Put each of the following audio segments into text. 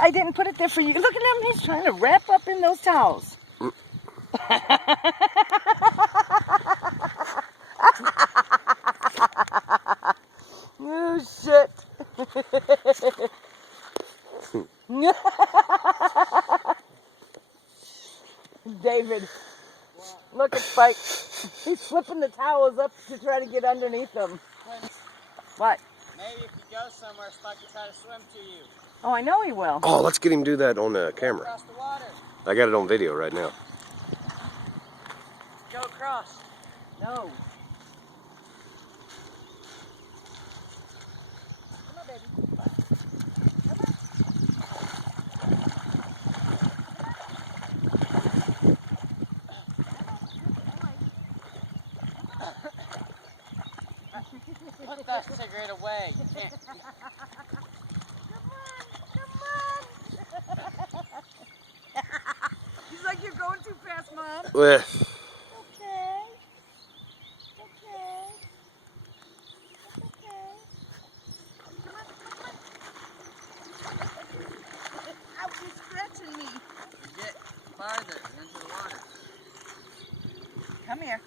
I didn't put it there for you. Look at him. He's trying to wrap up in those towels. Oh, shit. David, look at Spike. He's flipping the towels up to try to get underneath them. What? Maybe if you go somewhere, Spike will try to swim to you. Oh, I know he will. Oh, let's get him to do that on the camera. Across the water. I got it on video right now. Go across. No. Come on, baby. Put that cigarette away. You can't. He's like, you're going too fast, Mom. Well, Okay. Okay. It's okay. Come on, come on. Ow, you're scratching me. Get farther into the water. Come here.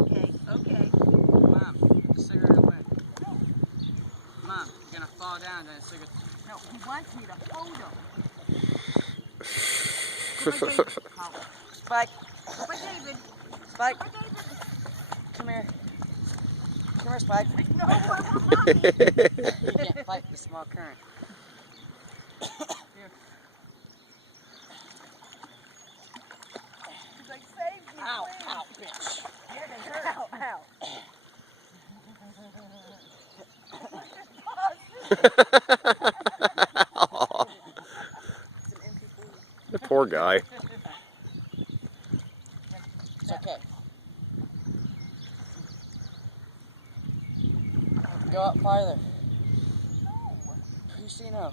Okay, okay. Mom, put the cigarette away. Mom, you're gonna fall down, then the cigarette. No, he wants me to hold him. Spike. Over David. Spike. Over David. Come here. Come here, Spike. No, over Mommy. You can't fight the small current. Here. He's like, save me. Ow, please. ow, bitch. Yeah, they hurt. Ow, ow. the poor guy. It's okay. Go up farther. No. You see no.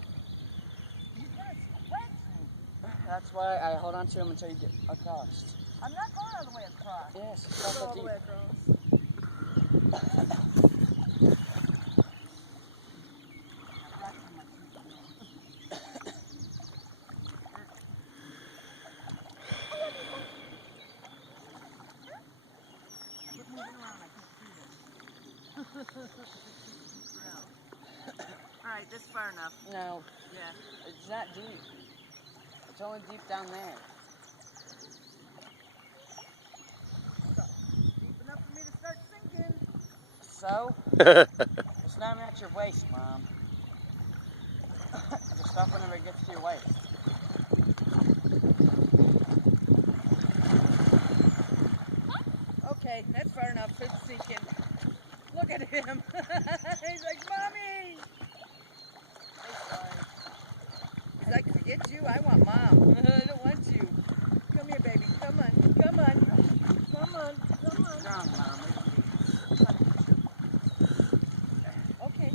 He's gonna scratch me. That's why I hold on to him until you get across. I'm not going all the way across. Yes, it's Go not all that the deep. way across. Alright, this far enough. No, Yeah. it's not deep. It's only deep down there. Deep enough for me to start sinking. So, it's not at your waist, Mom. Just stop whenever it gets to your waist. Okay, that's far enough. It's sinking. Look at him. He's like, Mommy! He's like, forget you, I want Mom. I don't want you. Come here, baby. Come on. Come on. Come on. Come on. Strong, Mom. Okay.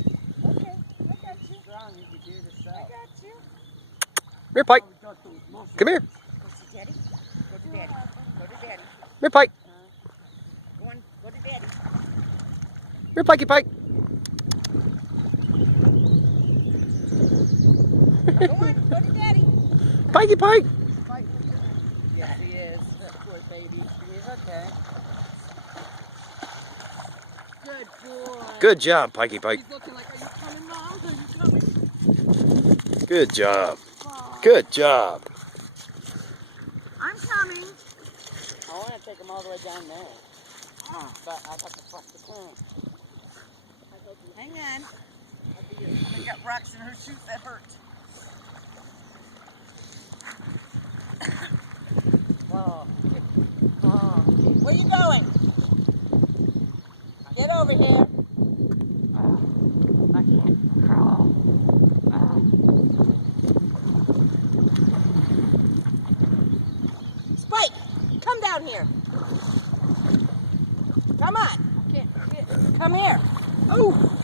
Okay. I got you. Strong, you can do this I yourself. got you. Come here, Pike. Come here. Go to Daddy. Go to Daddy. Go to Daddy. Come here, Pike. Go on. Go to Daddy. Come here, Pikey Pike. Go on. Go to Daddy. Pikey Pike. Yes, he is. That poor baby. He's okay. Good boy. Good job, Pikey Pike. He's looking like, are you coming, Mom? Are you coming? Good job. Aw. Good job. I'm coming. I want to take him all the way down there. But I have to fuck the current. Hang on. I got rocks in her shoes that hurt. Oh. Oh. Where you going? Get over here. I can't. Spike, come down here. Come on. Come here. Oh.